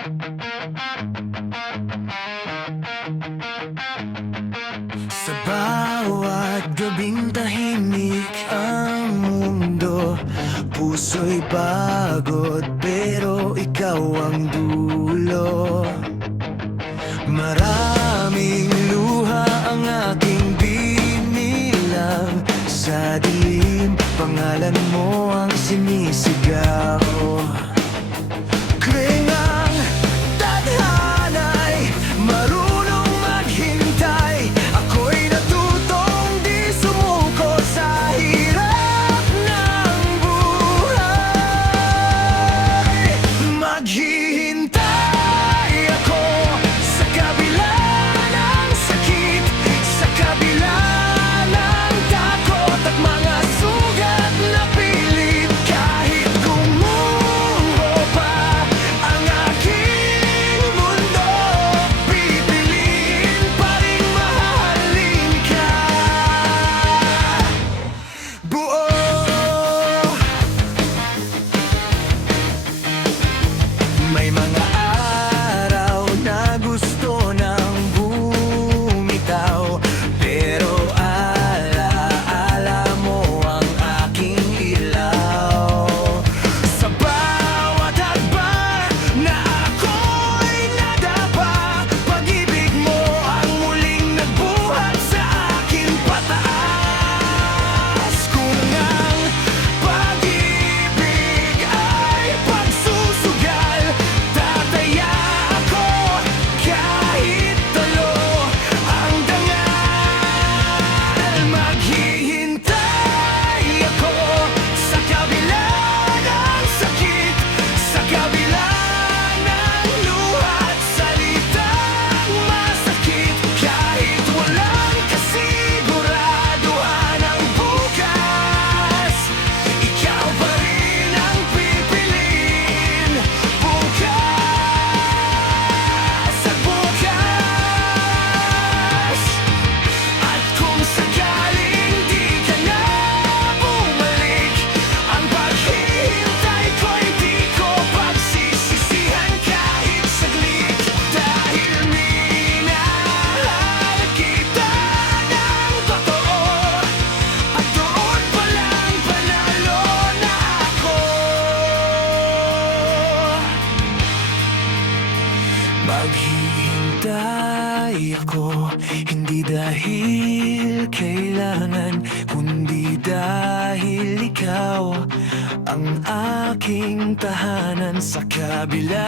Sa bawat gabing tahimik ang mundo, puso'y pagod pero ikaw ang dulo. Maraming luha ang aking binilang, sa dilim pangalan mo ang sinisigaw. Kringang tadhana'y marunong maghintay, ako'y natutong di sumuko sa hirap ng buhay. Maghihintay ako sa kabila ng sakit, sa kabila ng takot at mga sugat na pilit. Kahit gumuho pa ang aking mundo, pipiliin pa rin mahalin ka buo. May mga araw na gusto nang bumitaw, pero alaala mo ang aking ilaw. Sa bawat hakbang na ako'y nadapa, pag-ibig mo ang muling nagbuhat sa akin pataas. Kung ang pag-ibig ay pagsusugal, tataya ako kahit talo ang dangal. Maghihintay ako sa kabila ng sakit, sa kabila ng luha at salitang masakit. Kahit walang kasiguraduhan ang bukas, ikaw pa rin ang pipiliin bukas at bukas. At kung sakaling di ka na bumalik, ang paghihintay ko'y di ko pagsisisihan kahit saglit. Dahil minahal kita ng totoo, at doon pa lang panalo na ako. Maghihintay ako, hindi dahil kailangan, kundi dahil ikaw ang aking tahanan. Sa kabila